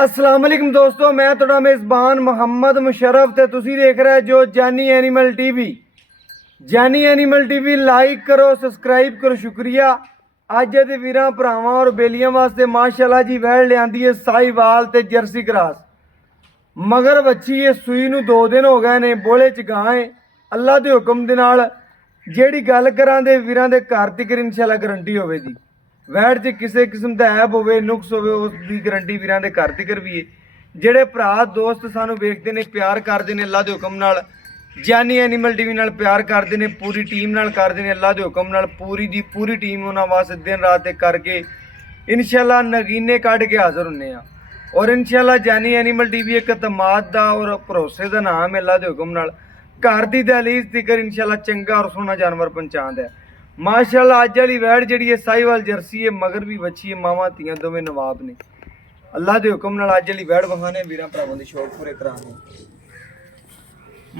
अस्सलाम वालेकुम दोस्तों, मैं ਤੁਹਾਡਾ मेज़बान मुहम्मद मुशर्रफ ਤੇ ਤੁਸੀਂ ਦੇਖ ਰਹੇ ਜੋ ਜਾਨੀ ਐਨੀਮਲ ਟੀਵੀ। ਜਾਨੀ ਐਨੀਮਲ ਟੀਵੀ ਲਾਈਕ ਕਰੋ, ਸਬਸਕ੍ਰਾਈਬ ਕਰੋ, ਸ਼ੁਕਰੀਆ। ਅੱਜ ਦੇ ਵੀਰਾਂ ਭਰਾਵਾਂ ਔਰ ਬੇਲੀਆਂ ਵਾਸਤੇ ਮਾਸ਼ਾਅੱਲਾ ਜੀ ਵੈੜ ਲਿਆਂਦੀ ਹੈ ਸਾਈਵਾਲ ਤੇ ਜਰਸੀ ਕਰਾਸ। ਮਗਰ ਬੱਚੀ ਇਹ ਸੂਈ ਨੂੰ 2 ਦਿਨ ਹੋ ਗਏ ਨੇ, ਬੋਲੇ ਚ ਗਾਂ ਹੈ। ਅੱਲਾ ਦੇ ਹੁਕਮ ਦੇ ਨਾਲ ਜਿਹੜੀ ਗੱਲ ਕਰਾਂ ਦੇ ਵੀਰਾਂ ਦੇ ਘਰ ਤੱਕ ਇਨਸ਼ਾਅੱਲਾ ਗਰੰਟੀ ਹੋਵੇਗੀ। ਵੈੜ 'ਚ ਕਿਸੇ ਕਿਸਮ ਦਾ ਐਬ ਹੋਵੇ, ਨੁਕਸ ਹੋਵੇ, ਉਸ ਦੀ ਗਰੰਟੀ ਵੀਰਾਂ ਦੇ ਘਰ ਤੱਕ ਵੀ ਹੈ। ਜਿਹੜੇ ਭਰਾ ਦੋਸਤ ਸਾਨੂੰ ਵੇਖਦੇ ਨੇ, ਪਿਆਰ ਕਰਦੇ ਨੇ ਅੱਲਾ ਦੇ ਹੁਕਮ ਨਾਲ, ਜਾਨੀ ਐਨੀਮਲ ਟੀਵੀ ਨਾਲ ਪਿਆਰ ਕਰਦੇ ਨੇ, ਪੂਰੀ ਟੀਮ ਨਾਲ ਕਰਦੇ ਨੇ ਅੱਲਾ ਦੇ ਹੁਕਮ ਨਾਲ। ਪੂਰੀ ਦੀ ਪੂਰੀ ਟੀਮ ਉਹਨਾਂ ਵਾਸਤੇ ਦਿਨ ਰਾਤ ਇੱਕ ਕਰਕੇ ਇਨਸ਼ਾਅੱਲਾ ਨਗੀਨੇ ਕੱਢ ਕੇ ਹਾਜ਼ਰ ਹੁੰਨੇ ਆ। ਔਰ ਇਨਸ਼ਾਅੱਲਾ ਜਾਨੀ ਐਨੀਮਲ ਟੀਵੀ ਇੱਕ ਤਮਾਦ ਦਾ ਔਰ ਭਰੋਸੇ ਦਾ ਨਾਮ ਹੈ। ਅੱਲਾ ਦੇ ਹੁਕਮ ਨਾਲ घर की दहलीज तक इंशाल्लाह चंगा और सोहना जानवर पहुँचाता है। माशाल्लाह अज वाली वैड़ जी है साहिवाल जर्सी है, मगर भी बच्ची है, मावां धियां दोवें नवाब ने। अल्लाह के हुक्म नाल अज वाली वैड़ वखाने वीरां भरावां दे शौक पूरे कराने।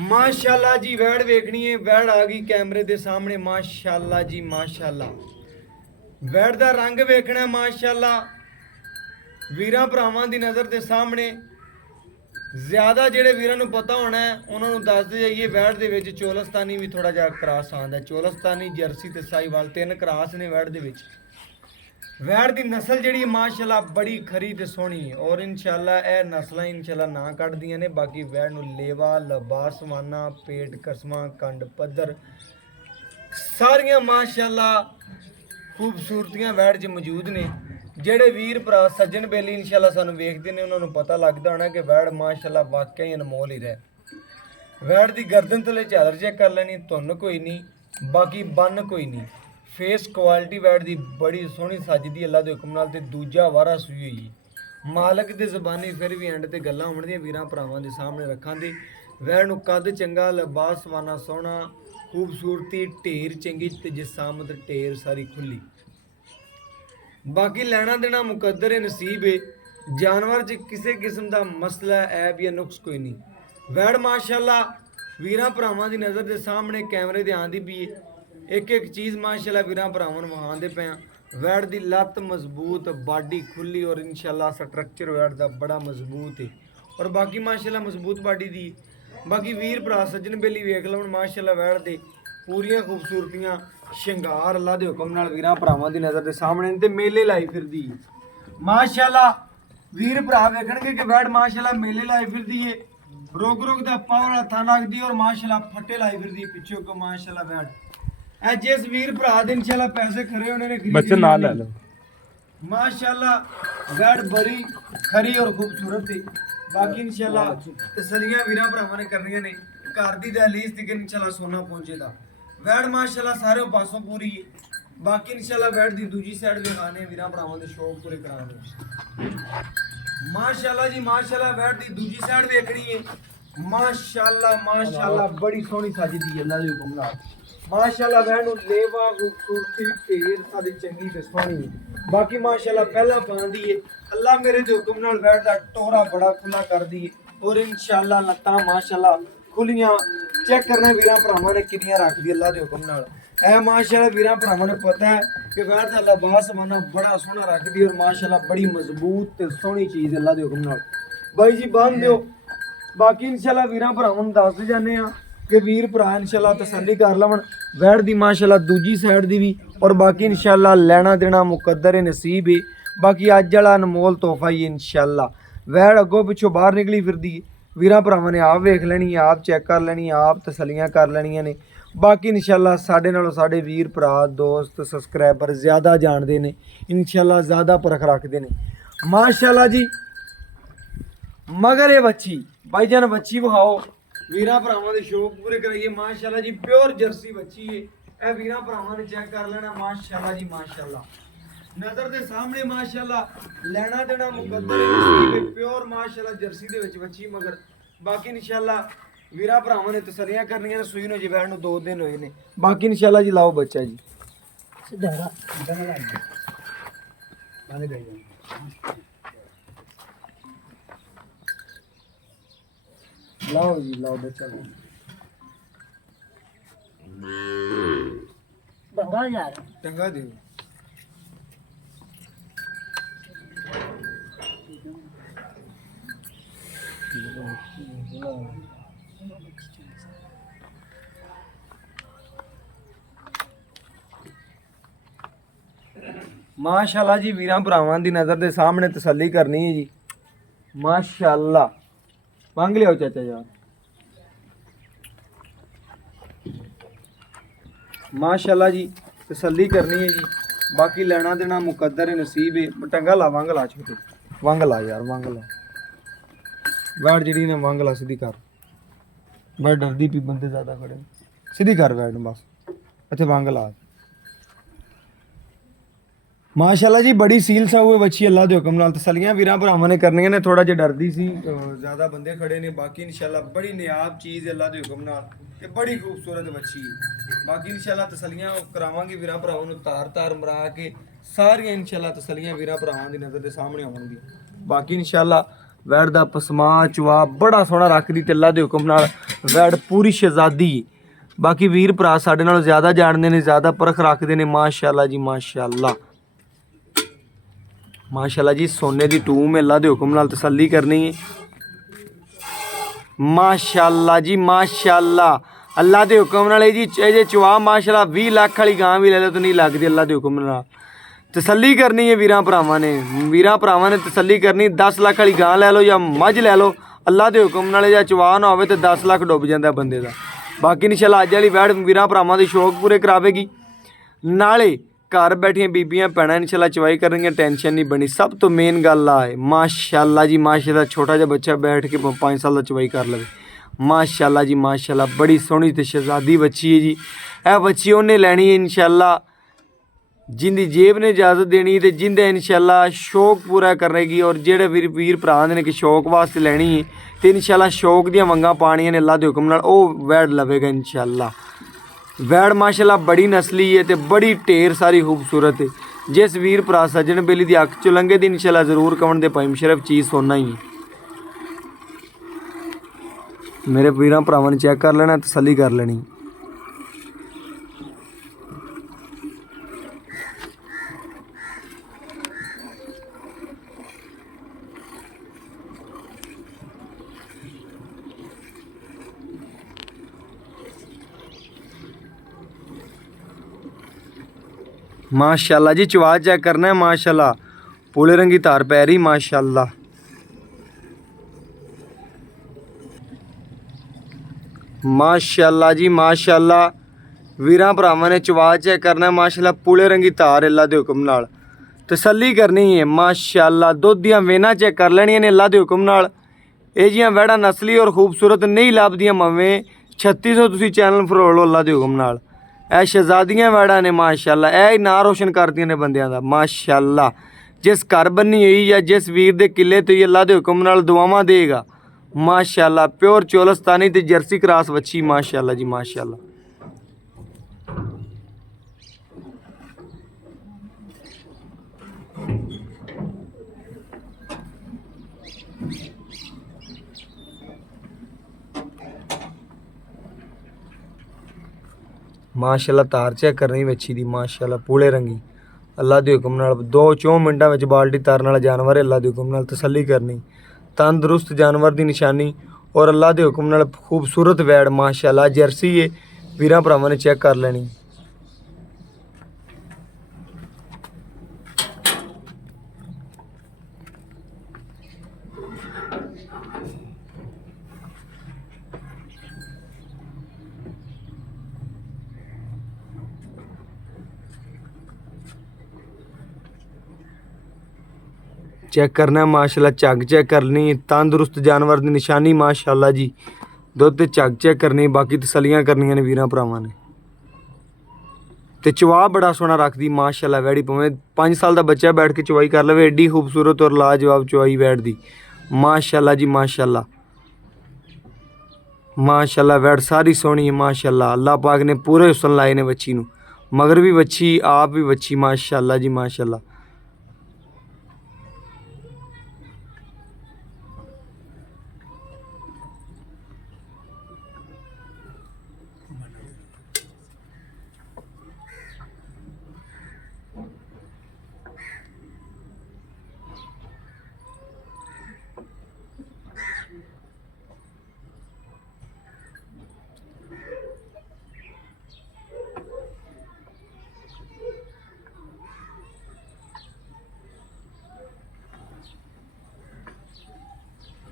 माशाल्लाह जी वैड़ वेखनी है, वैड़ आ गई कैमरे के सामने। माशाल्लाह जी माशाल्लाह वैड़ का रंग वेखना है। माशाल्लाह वीरां भरावां दी नज़र के सामने ज़्यादा जेडे वीरां पता होना है उन्होंने दसते जाइए। वैड़ दे विच चोलस्तानी भी थोड़ा जिहा क्रॉस आंदा है। चोलस्तानी जर्सी ते साहिवाल 3 क्रॉस ने वैड़ दे विच। वैड़ दी नस्ल जिहड़ी माशाल्लाह बड़ी खरी ते सोहनी है और इंशाल्लाह यह नस्लां इंशाल्लाह ना कढदियां ने। बाकी वैड़ नूं लेवा लबास वाना पेट कसमा कंड पद्धर सारियां माशाल्लाह खूबसूरतियां वैड़ च मौजूद ने। ਜਿਹੜੇ ਵੀਰ ਭਰਾ ਸੱਜਣ ਬੇਲੀ ਇਨਸ਼ਾਅੱਲਾ ਸਾਨੂੰ ਵੇਖਦੇ ਨੇ ਉਹਨਾਂ ਨੂੰ ਪਤਾ ਲੱਗਦਾ ਹੋਣਾ ਕਿ ਵੈੜ ਮਾਸ਼ਾਅੱਲਾ ਵਾਕਿਆ ਹੀ ਅਨਮੋਲ ਹੀ ਰਹਿ। ਵੈੜ ਦੀ ਗਰਦਨ ਥੱਲੇ ਝਾਲਰ ਚੈੱਕ ਕਰ ਲੈਣੀ, ਧੁੰਨ ਕੋਈ ਨਹੀਂ, ਬਾਕੀ ਬੰਨ ਕੋਈ ਨਹੀਂ। ਫੇਸ ਕੁਆਲਿਟੀ ਵੈੜ ਦੀ ਬੜੀ ਸੋਹਣੀ ਸੱਜਦੀ ਅੱਲਾ ਦੇ ਹੁਕਮ ਨਾਲ ਤੇ ਦੂਜਾ ਵਾਰਾ ਸੂਈ ਹੋਈ। ਮਾਲਕ ਦੀ ਜ਼ਬਾਨੀ ਫਿਰ ਵੀ ਐਂਡ ਤੇ ਗੱਲਾਂ ਹੋਣਗੀਆਂ ਵੀਰਾਂ ਭਰਾਵਾਂ ਦੇ ਸਾਹਮਣੇ ਰੱਖਾਂ ਦੇ। ਵੈੜ ਨੂੰ ਕੱਦ ਚੰਗਾ, ਲਿਬਾਸ ਵਾਨਾ ਸੋਹਣਾ, ਖੂਬਸੂਰਤੀ, ਢੇਰ ਚੰਗੀ ਤੇ ਜਿਸਾਮਤ ਢੇਰ ਸਾਰੀ ਖੁੱਲੀ। बाकी लैना देना मुकद्दर नसीब है। जानवर च किसी किस्म का मसला ऐब या नुक्स कोई नहीं। वैड़ माशाल्लाह वीरां भरावां दी नज़र के सामने कैमरे ते आंदी पई है। एक एक चीज़ माशाल्लाह वीरां भरावां नूं विखांदे पे हां। वैड़ दी लत्त मजबूत, बाडी खुली और इंशाल्लाह स्ट्रक्चर वैड़ दा बड़ा मजबूत है और बाकी माशाल्लाह मजबूत बाडी दी। बाकी वीर भरा सज्जन बेली वेख लवन माशाल्लाह वैड़ दे पूरियां खूबसूरतियां ਸ਼ਿੰਗਾਰ ਅੱਲਾ ਦੇ ਹੁਕਮ ਨਾਲ ਵੀਰਾਂ ਭਰਾਵਾਂ ਦੀ ਨਜ਼ਰ ਦੇ ਸਾਹਮਣੇ ਤੇ ਮੇਲੇ ਲਾਈ ਫਿਰਦੀ ਮਾਸ਼ਾਅੱਲਾ। ਵੀਰ ਭਰਾ ਵੇਖਣਗੇ ਕਿ ਵੈੜ ਮਾਸ਼ਾਅੱਲਾ ਮੇਲੇ ਲਾਈ ਫਿਰਦੀ ਏ, ਰੁਕ ਰੁਕ ਦਾ ਪਾਵਰ ਹੱਥਾਂ ਲੱਗਦੀ ਔਰ ਮਾਸ਼ਾਅੱਲਾ ਫੱਟੇ ਲਾਈ ਫਿਰਦੀ ਪਿੱਛੋਂ ਕੋ ਮਾਸ਼ਾਅੱਲਾ ਵੈੜ। ਐ ਜਿਸ ਵੀਰ ਭਰਾ ਦੇ ਇਨਸ਼ਾਅੱਲਾ ਪੈਸੇ ਖਰੇ ਹੋਣੇ ਨੇ ਬੱਚੇ ਨਾਲ ਲੈ ਲਓ। माशाल्लाह वैड़ बड़ी खरी और खूबसूरत है। बाकी इंशाल्लाह तसलियां वीरां भरावां ने करनियां ने। घर दी दहलीज तक इंशाल्लाह सोना पहुंचेगा। वैड़ माशाल्लाह सारे पासों पूरी है। बाकी इंशाल्लाह वैड़ दी दूजी साइड दिखाने वीरां भरावां दे शौक पूरे कराने। माशाल्लाह जी माशाल्लाह वैड़ दी दूजी साइड देखनी है। माशाल्लाह माशाल्लाह बड़ी सोहनी सजदी है अल्लाह दे हुक्म नाल। माशाल्लाह वैड़ नूं लेवा खूबसूरती ढेर सारी चंगी ते सोहनी है। बाकी माशाल्लाह पहला पांदी है अल्लाह मेरे दे हुक्म नाल वैड़ दा टोरा बड़ा खुला कर दी है और इंशाल्लाह लत्तां माशाल्लाह खुलियां चेक करना वीरां भरावां ने किन्नियां रख दी अल्लाह दे हुक्म नाल। ऐ माशाल्लाह वीरां भरावां ने पता है कि वैड़ दा लिबास वाना बड़ा सोहना रख दी और माशाल्लाह बड़ी मजबूत ते सोहनी चीज़ अल्लाह दे हुक्म नाल। बाई जी बांध दिओ। बाकी इंशाल्लाह वीरां भरावां नूं दस जाने आ कि वीर भरा इंशाल्लाह तसल्ली कर लवन वैड़ दी माशाल्लाह दूजी साइड दी भी और बाकी इंशाल्लाह लेना देना मुकद्दर नसीब है। बाकी अज वाला अनमोल तोहफा ही इंशाल्लाह। वैड़ अगों पिछों बाहर निकली फिरदी है। वीरां भरावां ने आप वेख लैनी, आप चेक कर लैनी, आप तसलियां कर लैनियां ने। बाकी इंशाल्लाह साडे नालों साडे वीर भरा दोस्त सबसक्राइबर ज़्यादा जानते हैं, इंशाल्लाह ज़्यादा परख रखते हैं माशाल्लाह जी। मगर ये बच्ची भाईजान बच्ची विखाओ, वीरां भरावां दे शौक पूरे कराइए। माशाल्लाह जी प्योर जर्सी बच्ची है। ए वीरां भरावां ने चेक कर लेना माशाल्लाह जी माशाल्लाह नज़र दे सामने माशाल्लाह लेना देना मुकद्दर नसीब है। प्योर माशाल्लाह जर्सी दे विच बच्ची। मगर बाकी इंशाल्लाह वीरां भरावां ने तसलियां करनियां ने। सूई नूं जी वैड़ नूं 2 दिन होए ने। बाकी इंशाल्लाह जी लाओ बच्चा जी लाओ जी लाओ बच्चा टंगा दे। ਮਾਸ਼ਾਅੱਲਾ ਜੀ ਵੀਰਾਂ ਭਰਾਵਾਂ ਦੀ ਨਜ਼ਰ ਦੇ ਸਾਹਮਣੇ ਤਸੱਲੀ ਕਰਨੀ ਹੈ ਜੀ। ਮਾਸ਼ਾਅੱਲਾ ਮੰਗ ਲਿਓ ਚਾਚਾ ਯਾਰ। ਮਾਸ਼ਾਅੱਲਾ ਜੀ ਤਸੱਲੀ ਕਰਨੀ ਹੈ ਜੀ। ਬਾਕੀ ਲੈਣਾ ਦੇਣਾ ਮੁਕੱਦਰ ਹੈ, ਨਸੀਬ ਹੈ। ਟੰਗਾ ਲਾ, ਵੰਗ ਲਾ, ਛੋਟੇ ਵੰਗ ਲਾ ਯਾਰ, ਵੰਗ ਲਾ। ਵੈੜ ਜਿਹੜੀ ਨੇ ਵੰਗ ਲਾ, ਸਿੱਧੀ ਕਰ। ਵੈੜ ਡਰਦੀ ਪਈ, ਬੰਦੇ ਜ਼ਿਆਦਾ ਖੜੇ, ਸਿੱਧੀ ਕਰ ਵੈੜ ਨੂੰ ਬਸ। ਇੱਥੇ ਵੰਗ ਲਾ। ਮਾਸ਼ਾਅੱਲਾ ਜੀ ਬੜੀ ਸੀਲ ਸਾ ਹੋਏ ਬੱਚੀ, ਅੱਲਾ ਦੇ ਹੁਕਮ ਨਾਲ। ਤਸੱਲੀਆਂ ਵੀਰਾਂ ਭਰਾਵਾਂ ਨੇ ਕਰਨੀਆਂ ਨੇ। ਥੋੜਾ ਜਿਹਾ ਡਰਦੀ ਸੀ, ਜ਼ਿਆਦਾ ਬੰਦੇ ਖੜੇ ਨੇ। ਬਾਕੀ ਇਨਸ਼ਾਅੱਲਾ ਬੜੀ ਨਿਆਬ ਚੀਜ਼ ਹੈ ਅੱਲਾ ਦੇ ਹੁਕਮ ਨਾਲ, ਤੇ ਬੜੀ ਖੂਬਸੂਰਤ ਬੱਚੀ। ਬਾਕੀ ਇਨਸ਼ਾਅੱਲਾ ਤਸੱਲੀਆਂ ਕਰਾਵਾਂਗੇ ਵੀਰਾਂ ਭਰਾਵਾਂ ਨੂੰ, ਤਾਰ ਮਰਾ ਕੇ ਸਾਰੀਆਂ ਇਨਸ਼ਾਅੱਲਾ ਤਸੱਲੀਆਂ ਵੀਰਾਂ ਭਰਾਵਾਂ ਦੀ ਨਜ਼ਰ ਦੇ ਸਾਹਮਣੇ ਆਉਣਗੀਆਂ। ਬਾਕੀ ਇਨਸ਼ਾਅੱਲਾ ਵੈੜ ਦਾ ਪਸਮਾ ਚਵਾ ਬੜਾ ਸੋਹਣਾ ਰੱਖਦੀ, ਤੇ ਅੱਲਾ ਦੇ ਹੁਕਮ ਨਾਲ ਵੈੜ ਪੂਰੀ ਸ਼ਹਿਜ਼ਾਦੀ। ਬਾਕੀ ਵੀਰ ਭਰਾ ਸਾਡੇ ਨਾਲੋਂ ਜ਼ਿਆਦਾ ਜਾਣਦੇ ਨੇ, ਜ਼ਿਆਦਾ ਪਰਖ ਰੱਖਦੇ ਨੇ। ਮਾਸ਼ਾਅੱਲਾ ਜੀ ਮਾਸ਼ਾਅੱਲਾ, ਮਾਸ਼ਾਅੱਲਾ ਜੀ ਸੋਨੇ ਦੀ ਟੂਮ ਹੈ, ਅੱਲਾ ਦੇ ਹੁਕਮ ਨਾਲ ਤਸੱਲੀ ਕਰਨੀ ਹੈ। ਮਾਸ਼ਾਅੱਲਾ ਜੀ ਮਾਸ਼ਾਅੱਲਾ, ਅੱਲਾ ਦੇ ਹੁਕਮ ਨਾਲ ਇਹ ਜੀ ਇਹ ਜੇ ਚਵਾ ਮਾਸ਼ਾਅੱਲਾ 20 ਲੱਖ ਵਾਲੀ ਗਾਂ ਵੀ ਲੈ ਲਓ ਤਾਂ ਨਹੀਂ ਲੱਗਦੀ। ਅੱਲਾ ਦੇ ਹੁਕਮ ਨਾਲ ਤਸੱਲੀ ਕਰਨੀ ਹੈ ਵੀਰਾਂ ਭਰਾਵਾਂ ਨੇ। ਵੀਰਾਂ ਭਰਾਵਾਂ ਨੇ ਤਸੱਲੀ ਕਰਨੀ, 10 ਲੱਖ ਵਾਲੀ ਗਾਂ ਲੈ ਲਓ ਜਾਂ ਮੱਝ ਲੈ ਲਓ, ਅੱਲਾ ਦੇ ਹੁਕਮ ਨਾਲ ਜਾਂ ਚਵਾ ਨਾ ਹੋਵੇ ਤੇ 10 ਲੱਖ ਡੁੱਬ ਜਾਂਦਾ ਬੰਦੇ ਦਾ। ਬਾਕੀ ਇਨਸ਼ਾਅੱਲਾ ਅੱਜ ਵਾਲੀ ਵੈੜ ਵੀਰਾਂ ਭਰਾਵਾਂ ਦੇ ਸ਼ੌਕ ਪੂਰੇ ਕਰਾਵੇਗੀ। ਨਾਲੇ ਘਰ ਬੈਠੀਆਂ ਬੀਬੀਆਂ ਭੈਣਾਂ ਇਨਸ਼ਾਅੱਲਾ ਚਵਾਈ ਕਰਨਗੀਆਂ, ਟੈਨਸ਼ਨ ਨਹੀਂ ਬਣੀ। ਸਭ ਤੋਂ ਮੇਨ ਗੱਲ ਆ ਹੈ ਮਾਸ਼ਾਅੱਲਾ ਜੀ ਮਾਸ਼ਾਅੱਲਾ, ਛੋਟਾ ਜਿਹਾ ਬੱਚਾ ਬੈਠ ਕੇ 5 ਸਾਲ ਦਾ ਚਵਾਈ ਕਰ ਲਵੇ। ਮਾਸ਼ਾਅੱਲਾ ਜੀ ਮਾਸ਼ਾਅੱਲਾ, ਬੜੀ ਸੋਹਣੀ ਤੇ ਸ਼ਹਿਜ਼ਾਦੀ ਬੱਚੀ ਹੈ ਜੀ। ਇਹ ਬੱਚੀ ਉਹਨੇ ਲੈਣੀ ਹੈ ਇਨਸ਼ਾਅੱਲਾ ਜਿੰਦੀ ਜੇਬ ਨੇ ਇਜਾਜ਼ਤ ਦੇਣੀ, ਤੇ ਜਿੰਦੇ ਇਨਸ਼ਾਅੱਲਾ ਸ਼ੌਕ ਪੂਰਾ ਕਰੇਗੀ। ਔਰ ਜਿਹੜੇ ਵੀਰ ਭਰਾ ਨੇ ਕਿ ਸ਼ੌਕ ਵਾਸਤੇ ਲੈਣੀ ਹੈ, ਤੇ ਇਨਸ਼ਾਅੱਲਾ ਸ਼ੌਕ ਦੀਆਂ ਵੰਗਾਂ ਪਾਣੀਆਂ ਨੇ ਅੱਲਾ ਦੇ ਹੁਕਮ ਨਾਲ, ਉਹ ਵੈੜ ਲਵੇਗਾ ਇਨਸ਼ਾਅੱਲਾ। ਵੈੜ ਮਾਸ਼ਾਅੱਲਾ ਬੜੀ ਨਸਲੀ ਹੈ ਤੇ ਬੜੀ ਢੇਰ ਸਾਰੀ ਖੂਬਸੂਰਤ ਹੈ। ਜਿਸ ਵੀਰ ਭਰਾ ਸੱਜਣ ਬੇਲੀ ਦੀ ਅੱਖ ਚੋਂ ਲੰਘੇ ਦੀ ਇਨਸ਼ਾਅੱਲਾ ਜ਼ਰੂਰ ਕਵਣ ਦੇ ਭਾਈ ਮੁਸ਼ਰਫ ਚੀਜ਼ ਸੋਨਾ ਹੀ ਹੈ। ਮੇਰੇ ਵੀਰਾਂ ਭਰਾਵਾਂ ਨੇ ਚੈੱਕ ਕਰ ਲੈਣਾ, ਤਸੱਲੀ ਕਰ ਲੈਣੀ। माशाल्लाह जी चवा चेक करना है। माशाल्लाह पूले रंगी तार पै रही। माशाल्लाह माशाल्लाह जी माशाल्लाह, वीरां भरावां ने चवा चेक करना है। माशाल्लाह पूले रंगी तार अल्लाह दे हुक्म नाल तसल्ली करनी है। माशाल्लाह दुध दियां वेना चेक कर लेनियां ने अल्लाह दे हुक्म नाल। ਇਹ ਜਿਹੀਆਂ ਵੈੜਾਂ ਨਸਲੀ ਔਰ ਖੂਬਸੂਰਤ ਨਹੀਂ ਲੱਭਦੀਆਂ ਮਵੇਂ 3600 ਤੁਸੀਂ ਚੈਨਲ ਫਰੋਲ ਲਓ ਅੱਲਾ ਦੇ ਹੁਕਮ ਨਾਲ। ਇਹ ਸ਼ਹਿਜ਼ਾਦੀਆਂ ਵੈੜਾਂ ਨੇ ਮਾਸ਼ਾਅੱਲਾ, ਇਹ ਹੀ ਨਾਂ ਰੋਸ਼ਨ ਕਰਦੀਆਂ ਨੇ ਬੰਦਿਆਂ ਦਾ। ਮਾਸ਼ਾਅੱਲਾ ਜਿਸ ਘਰ ਬੰਨੀ ਹੋਈ ਜਾਂ ਜਿਸ ਵੀਰ ਦੇ ਕਿੱਲੇ ਤੇ ਅੱਲਾ ਦੇ ਹੁਕਮ ਨਾਲ ਦੁਆਵਾਂ ਦੇਗਾ। ਮਾਸ਼ਾਅੱਲਾ ਪਿਓਰ ਚੋਲਸਤਾਨੀ ਤੇ ਜਰਸੀ ਕਰਾਸ ਵੱਛੀ। ਮਾਸ਼ਾਅੱਲਾ ਜੀ ਮਾਸ਼ਾਅੱਲਾ। माशाल्लाह तार चेक करनी बच्ची दी। माशाल्लाह पूले रंगी अल्लाह के हुक्म नाल 2-4 मिनटां विच बाल्टी तारन वाला जानवर है। अल्लाह के हुक्म नाल तसल्ली करनी, तंदुरुस्त जानवर की निशानी और अल्लाह के हुक्म नाल खूबसूरत वैड़ माशाल्लाह जर्सी है। वीरां भरावां ने चेक कर लेनी। चेक करना माशाल्लाह, झग चेक करनी, तंदुरुस्त जानवर की निशानी माशाल्लाह जी। दुध झग चेक करनी, बाकी तसलियां करनियां ने वीरां भरावां ने। ते चवा बड़ा सोहना रखदी माशाल्लाह वैड़ी, भावें 5 साल का बच्चा बैठ के चवाई कर लवे, एडी खूबसूरत और लाजवाब चवाई वैड़ दी। माशाल्लाह जी माशाल्लाह माशाल्लाह वैड़ सारी सोहनी है माशाल्लाह। अल्लाह पाक ने पूरे हुसन लाए ने बच्ची नूं, मगर भी बच्ची आप भी बच्ची माशाल्लाह जी माशाल्लाह।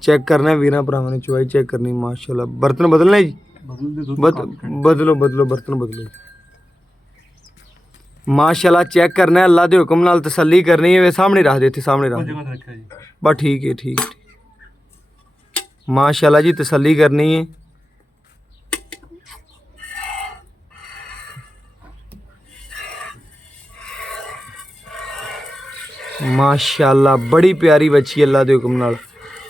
ਚੈੱਕ ਕਰਨਾ ਵੀਰਾਂ ਭਰਾਵਾਂ ਨੇ ਚੁਆਈ ਚੈੱਕ ਕਰਨੀ ਮਾਸ਼ਾਅੱਲਾ। ਬਰਤਨ ਬਦਲਣਾ ਜੀ, ਬਦਲੋ ਬਰਤਨ ਬਦਲੋ ਮਾਸ਼ਾਅੱਲਾ। ਚੈੱਕ करना है अल्लाह के हुक्म नाल तसल्ली करनी है। सामने रख दे, सामने रख बस ठीक है, ठीक माशाअल्लाह जी तसल्ली करनी है। माशाअल्लाह बड़ी प्यारी बच्ची अल्लाह के हुक्म नाल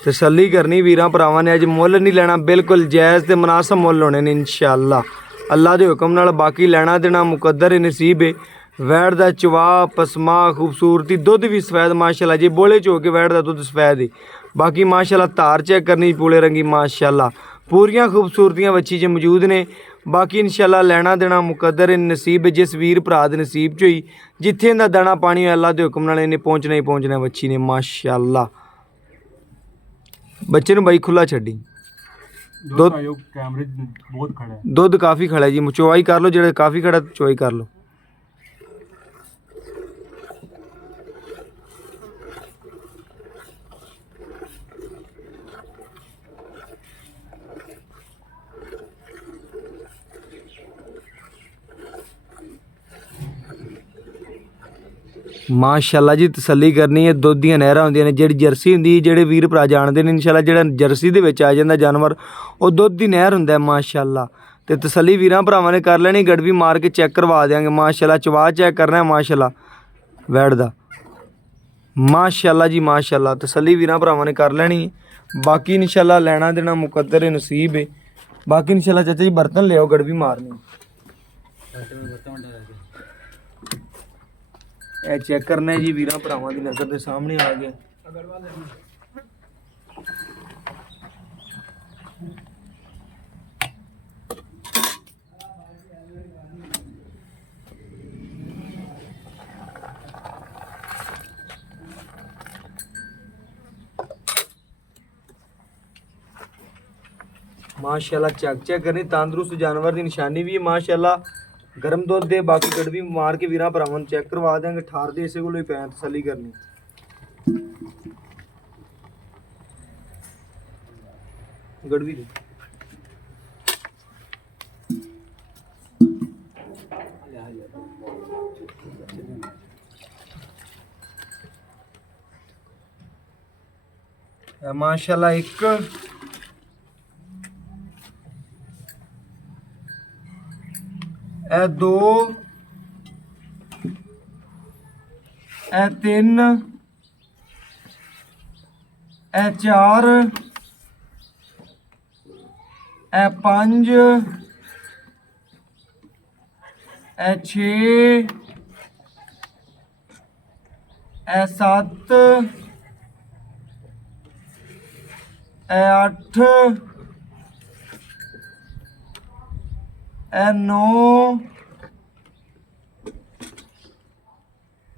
तसल्ली करनी वीरां भरावां ने। अज मुल नहीं लेना, बिल्कुल जायज़ ते मुनासिब मुल होने ने इंशाअल्लाह अल्लाह के हुक्म नाल। बाकी लेना देना मुकद्दर नसीब है। वैड़ दा चवा पसमा खूबसूरती दुध भी सफैद माशाअल्लाह जी, बोले चो के वैड़ दा दुध सफैद है। बाकी माशाअल्लाह धार चेक करनी पूले रंगी माशाअल्लाह, पूरियां खूबसूरतियां बच्ची च मौजूद ने। बाकी इंशाअल्लाह लेना देना मुकद्दर नसीब जिस वीर भरा दे नसीब च होई, जिथे इहदा दाना पानी अल्लाह के हुक्म नाल इन्हें पहुंचना ही पहुंचना बच्ची ने माशाअल्लाह। बच्चे नूं बाई खुला छड्डी, दुध कैमरे बहुत खड़ा है, दुध काफ़ी खड़ा है जी। चुवाई कर लो, जेड़ा काफ़ी खड़ा चुवाई कर लो। माशाअल्लाह जी तसल्ली करनी है। दुध दी नहरां होंदियां ने, जिहड़ी जर्सी हुंदी जेहड़े वीर भरा जानदे ने इंशाअल्लाह, जेहड़ा जर्सी दे विच आ जांदा जानवर वो दुध दी नहर हुंदा है माशाअल्लाह। ते तसल्ली वीरां भरावां ने कर लेनी, गड़वी मार के चेक करवा देंगे माशाअल्लाह। चवा चेक करना है माशाअल्लाह वैड़ दा माशाअल्लाह जी माशाअल्लाह। तसल्ली वीरां भरावां ने कर लेनी है। बाकी इंशाअल्लाह लेना देना मुकद्दर नसीब है। बाकी इंशाअल्लाह चाचा जी बर्तन ले आओ, गड़वी मारनी ए चेक करना है जी वीरां भरावां दी नज़र दे सामने आ गया। माशाअल्लाह चेक करनी, तंदुरुस्त जानवर की निशानी भी है माशाअल्लाह। गर्म दुध दे, बाकी गड़वी मार के वीरां भरावां चेक करवा देंगे। ठार दे इसे को पैं तसल्ली करनी। गड़वी दे माशाअल्लाह। एक ए दो ए तीन ए चार ए पंज ए छे ए सत्त ए अठ ए नौ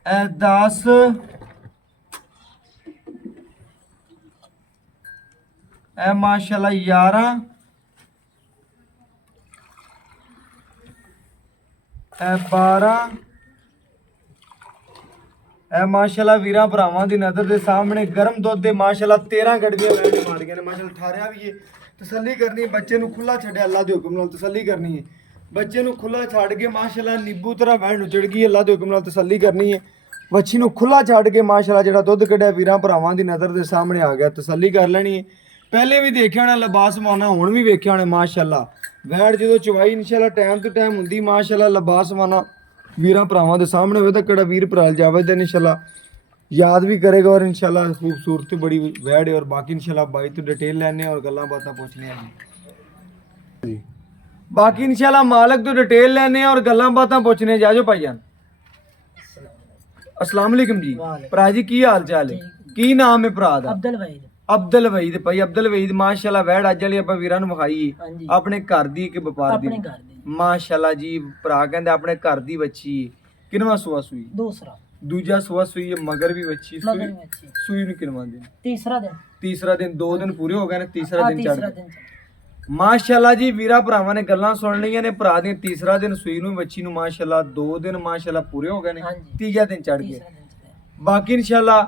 ए 10 ए माशाअल्लाह 11 ए 12 ए माशाअल्लाह वीरां भरावां दी नज़र दे सामने गर्म दुध दे माशाअल्लाह 13 गड़वियां वैड़ मारियां ने माशाअल्लाह। ठारिया भी है, तसल्ली करनी, बच्चे नूं खुला छड्डिया अल्लाह दे हुक्म नाल तसल्ली करनी है। बच्चे नूं खुला छड्ड के माशाअल्लाह नींबू तरह वैड़ नूं चढ़ गई अल्लाह दे हुक्म नाल तसल्ली करनी है। बच्ची नूं खुला छड्ड के माशाअल्लाह जेहड़ा दुध कढ़िया वीरां भरावां दी नज़र दे सामने आ गया, तसल्ली कर लेनी है। पहले भी देखिया होना लिबास माना, हुण भी वेखिया होना माशाअल्लाह। वैड़ जो चवाई इंशाअल्लाह टाइम तो टाइम हुंदी माशाअल्लाह। लिबास माना वीरां भरावां दे सामने होवे तां कड़ा वीर भरा जावे ते इंशाअल्लाह याद भी करेगा और इंशाअल्लाह खूबसूरत बड़ी वैड़ है। और बाकी इंशाअल्लाह बाई तो डिटेल लैने और गल्लां बातां पुछने जी। बाकी इंशाअल्लाह मालक तो डिटेल लैने और गल्लां बातां पुछने। जाजो भाईजान अस्सलाम वालेकुम जी। भरा जी की हाल चाल है, की नाम है भरा दा? अब्दुल वहीद। अब्दुल वहीद भाई अब्दुल वहीद माशाअल्लाह। वैड़ अज वाली आपां वीरां नूं विखाई अपने घर दी कि व्यापार दी? माशाअल्लाह जी। भरा कहंदे अपने घर दी बच्ची किनवा सुआ सूई? दूसरा। दूजा सुआ सूई है, मगर भी बच्ची सूई। सूई नूं किनवा दिन? तीसरा दिन। तीसरा दिन, 2 दिन पूरे हो गए ने, तीसरा दिन चढ़ गया माशाअल्लाह जी। वीरा भरावां ने गल्लां सुन लईयां ने। भरा दी तीसरा दिन सूई नूं बच्ची नूं माशाअल्लाह 2 दिन माशाअल्लाह पूरे हो गए ने, तीजा दिन चढ़ गए। बाकी इंशाअल्लाह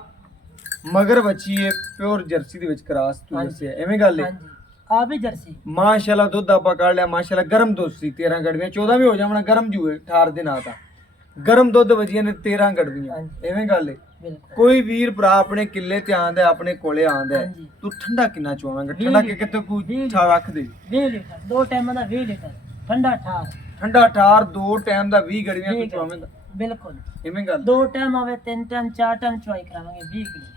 ਮਗਰ ਬੱਚੀ ਹੈ ਪਿਓਰ ਜਰਸੀ ਦੇ ਵਿੱਚ ਕਰਾਸ ਤੂੰ ਹਾਂਜੀ। ਦੱਸਿਆ ਐਵੇਂ ਗੱਲ ਹੈ ਹਾਂਜੀ ਆ ਵੀ ਜਰਸੀ ਮਾਸ਼ਾਅੱਲਾ ਦੁੱਧ ਆਪਾਂ ਕੱਢ ਲਿਆ ਮਾਸ਼ਾਅੱਲਾ ਗਰਮ ਦੁੱਧ ਸੀ 13 ਗੜਵੀਆਂ 14 ਵੀ ਹੋ ਜਾਵਣਾ ਗਰਮ ਜੂਏ 18 ਦਿਨ ਆ ਤਾਂ ਗਰਮ ਦੁੱਧ ਵਜੀਆਂ ਨੇ 13 ਗੜਵੀਆਂ ਹਾਂਜੀ। ਐਵੇਂ ਗੱਲ ਹੈ ਬਿਲਕੁਲ ਕੋਈ ਵੀਰ ਭਰਾ ਆਪਣੇ ਕਿੱਲੇ ਤੇ ਆਂਦਾ ਆਪਣੇ ਕੋਲੇ ਆਂਦਾ ਹਾਂਜੀ। ਤੂੰ ਠੰਡਾ ਕਿੰਨਾ ਚੋਵਾਂਗਾ ਠੰਡਾ ਕਿ ਕਿਤੇ ਕੋਈ ਠਾ ਰੱਖ ਦੇ 20 ਲੀਟਰ ਦੋ ਟਾਈਮਾਂ ਦਾ 20 ਲੀਟਰ ਠੰਡਾ ਠਾਰ ਠੰਡਾ ਠਾਰ ਦੋ ਟਾਈਮ ਦਾ 20 ਗੜਵੀਆਂ ਤੂੰ ਚੋਵਾਂਗਾ ਬਿਲਕੁਲ ਐਵੇਂ ਗੱਲ ਦੋ ਟਾਈਮ ਆਵੇ ਤਿੰਨ ਟਾਈਮ ਚਾਰ ਟਾਈਮ ਚੁਆਈ ਕਰਾਵਾਂਗੇ 20 ਕਿਲੋ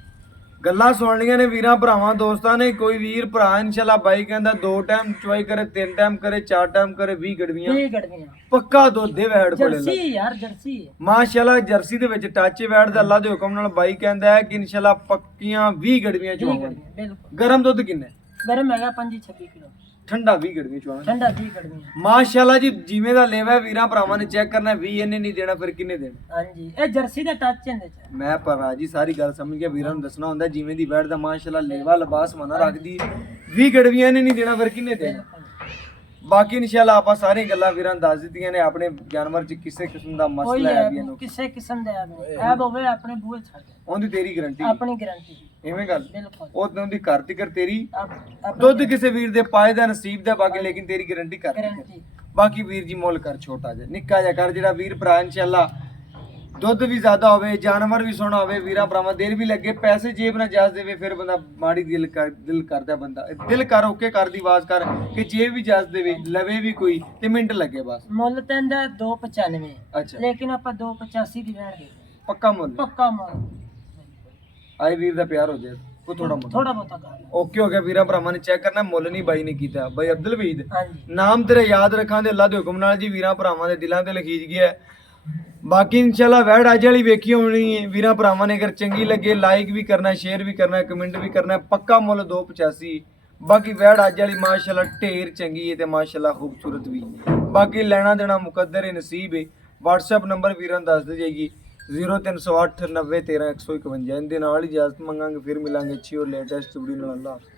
ਗੱਲਾਂ ਸੁਣ ਲਈਆਂ ਨੇ ਵੀਰਾਂ ਭਰਾਵਾਂ ਦੋਸਤਾਂ ਨੇ ਕੋਈ ਵੀਰ ਭਰਾ ਇਨਸ਼ਾਅੱਲਾ ਬਾਈ ਕਹਿੰਦਾ ਦੋ ਟਾਈਮ ਚੁਆਈ ਕਰੇ ਤਿੰਨ ਟਾਈਮ ਕਰੇ ਚਾਰ ਟਾਈਮ ਕਰੇ 20 ਗੜਵੀਆਂ 20 ਗੜਵੀਆਂ ਪੱਕਾ ਦੁੱਧ ਦੇ ਵੈੜ ਕੋਲੇ ਜਰਸੀ ਯਾਰ ਜਰਸੀ ਹੈ। ਮਾਸ਼ਾਅੱਲਾ ਜਰਸੀ ਦੇ ਵਿੱਚ ਟੱਚ ਵੈੜ ਦਾ ਅੱਲਾ ਦੇ ਹੁਕਮ ਨਾਲ ਬਾਈ ਕਹਿੰਦਾ ਹੈ ਕਿ ਇਨਸ਼ਾਅੱਲਾ ਪੱਕੀਆਂ 20 ਗੜਵੀਆਂ 20 ਚੋਵਾਂਗੇ ਗੜਵੀਆਂ ਬਿਲਕੁਲ ਗਰਮ ਦੁੱਧ ਕਿੰਨਾ ਹੈ? ਗਰਮ ਹੈਗਾ 25-26 ਕਿਲੋ ਠੰਡਾ 20 ਗੜਵੀਆਂ ਚੋਵਾਂਗੇ ਠੰਡਾ 20 ਗੜਵੀਆਂ ਮਾਸ਼ਾਅੱਲਾ ਜੀ ਜਿਵੇਂ ਦਾ ਲੇਵਾ ਹੈ, ਵੀਰਾਂ ਭਰਾਵਾਂ ਨੇ ਚੈੱਕ ਕਰਨਾ 20 ਇਹਨੇ ਨਹੀਂ ਦੇਣਾ ਫਿਰ ਕਿੰਨੇ ਦੇਣਾ ਹਾਂਜੀ ਇਹ ਜਰਸੀ ਦਾ ਟੱਚ ਇਹਦੇ ਚ ਮੈਂ ਪਰ ਰਾਜੀ ਸਾਰੀ ਗੱਲ ਸਮਝ ਗਿਆ ਵੀਰਾਂ ਨੂੰ ਦੱਸਣਾ ਹੁੰਦਾ ਜਿਵੇਂ ਦੀ ਵੈੜ ਦਾ ਮਾਸ਼ਾਅੱਲਾ ਲੇਵਾ ਲਿਬਾਸ ਮਨਾ ਰੱਖਦੀ 20 ਗੜਵੀਆਂ ਇਹਨੇ ਨਹੀਂ ਦੇਣਾ ਫਿਰ ਕਿੰਨੇ ਦੇਣਾ ਬਿਲਕੁਲ ਬਾਕੀ ਇਨਸ਼ਾਅੱਲਾ ਆਪਾਂ ਸਾਰੀਆਂ ਗੱਲਾਂ ਵੀਰਾਂ ਨੂੰ ਦੱਸ ਦਿੱਤੀਆਂ ਨੇ ਆਪਣੇ ਜਾਨਵਰ 'ਚ ਕਿਸੇ ਕਿਸਮ ਦਾ ਕੋਈ ਮਸਲਾ ਹੈ ਵੀ ਐਬ ਇਹਨੂੰ ਕਿਸੇ ਕਿਸਮ ਦਾ ਐਬ ਹੋਵੇ ਆਪਣੇ ਬੂਹੇ ਛੱਡ ਦੇ। ਉਹਦੀ ਤੇਰੀ ਗਾਰੰਟੀ ਆਪਣੀ ਗਾਰੰਟੀ ਐਵੇਂ ਗੱਲ ਬਿਲਕੁਲ ਉਹ ਉਹਦੀ ਘਰ ਤਿਕਰ ਤੇਰੀ ਆਪ ਦੁੱਧ ਕਿਸੇ ਵੀਰ ਦੇ ਪਾਏ ਦਾ ਨਸੀਬ ਦਾ ਬਾਕੀ ਲੇਕਿਨ ਤੇਰੀ ਗਾਰੰਟੀ ਕਰ ਗਾਰੰਟੀ ਬਾਕੀ ਵੀਰ ਜੀ ਮੁੱਲ ਕਰ ਛੋਟਾ ਜਿਹਾ ਨਿੱਕਾ ਜਿਹਾ ਕਰ ਜਿਹੜਾ ਵੀਰ ਭਰਾ ਇਨਸ਼ਾਅੱਲਾ ਦੁੱਧ ਵੀ ਜ਼ਿਆਦਾ ਹੋਵੇ ਜਾਨਵਰ ਵੀ ਸੋਹਣਾ ਹੋਵੇ ਵੀਰਾਂ ਭਰਾਵਾਂ ਦੇਰ ਵੀ ਲੱਗੇ ਪੈਸੇ ਜੇਬ ਨਾਲ ਜਾਸ ਦੇਵੇ ਫਿਰ ਬੰਦਾ ਮਾੜੀ ਦਿਲ ਕਰਦਾ ਬੰਦਾ ਦਿਲ ਕਰ ਓਕੇ ਕਰ ਦੀ ਆਵਾਜ਼ ਕਰ ਕਿ ਜੇਬ ਵੀ ਜਾਸ ਦੇਵੇ ਲਵੇ ਵੀ ਕੋਈ ਤੇ ਮਿੰਟ ਲੱਗੇ ਬਸ ਮੁੱਲ ਤੈਂਦਾ 295 ਅੱਛਾ ਲੇਕਿਨ ਆਪਾਂ 285 ਦੀ ਵੈਣ ਦੇ ਪੱਕਾ ਮੁੱਲ ਪੱਕਾ ਮੁੱਲ ਆਏ ਵੀਰ ਦਾ ਪਿਆਰ ਹੋ ਜਾਏ ਉਹ ਥੋੜਾ ਮੁੱਲ ਥੋੜਾ ਬਹੁਤਾ ਕਰ ਓਕੇ ਹੋ ਗਿਆ ਵੀਰਾਂ ਭਰਾਵਾਂ ਨੇ ਚੈੱਕ ਕਰਨਾ ਮੁੱਲ ਨਹੀਂ ਬਾਈ ਨੇ ਕੀਤਾ ਬਾਈ ਅਬਦੁਲ ਵੀਦ ਹਾਂਜੀ ਨਾਮ ਤੇਰਾ ਯਾਦ ਰੱਖਾਂ ਦੇ ਅੱਲਾ ਦੇ ਹੁਕਮ ਨਾਲ ਜੀ ਵੀਰਾਂ ਭਰਾਵਾਂ ਦੇ ਦਿਲਾਂ ਤੇ ਲਖੀਜ ਗਿਆ ਹੈ। ਬਾਕੀ ਇਨਸ਼ਾਅੱਲਾ ਵੈੜ ਅੱਜ ਵਾਲੀ ਵੇਖੀ ਹੋਣੀ ਹੈ ਵੀਰਾਂ ਭਰਾਵਾਂ ਨੇ ਅਗਰ ਚੰਗੀ ਲੱਗੇ ਲਾਈਕ ਵੀ ਕਰਨਾ ਸ਼ੇਅਰ ਵੀ ਕਰਨਾ ਕਮੈਂਟ ਵੀ ਕਰਨਾ ਪੱਕਾ ਮੁੱਲ 285 ਬਾਕੀ ਵੈੜ ਅੱਜ ਵਾਲੀ ਮਾਸ਼ਾਅੱਲਾ ਢੇਰ ਚੰਗੀ ਹੈ ਤੇ ਮਾਸ਼ਾਅੱਲਾ ਖੂਬਸੂਰਤ ਵੀ ਬਾਕੀ ਲੈਣਾ ਦੇਣਾ ਮੁਕੱਦਰ ਹੈ ਨਸੀਬ ਹੈ WhatsApp ਨੰਬਰ ਵੀਰਾਂ ਨੂੰ ਦੱਸ ਦੇ ਜਾਏਗੀ 0308 90 13 151 ਇਹਦੇ ਨਾਲ ਹੀ ਇਜਾਜ਼ਤ ਮੰਗਾਂਗੇ ਫਿਰ ਮਿਲਾਂਗੇ ਅੱਛੀ ਔਰ ਲੇਟੈਸਟ ਵੀਡੀਓ ਨਾਲ ਅੱਲਾ ਹਾਫ਼ਿਜ਼।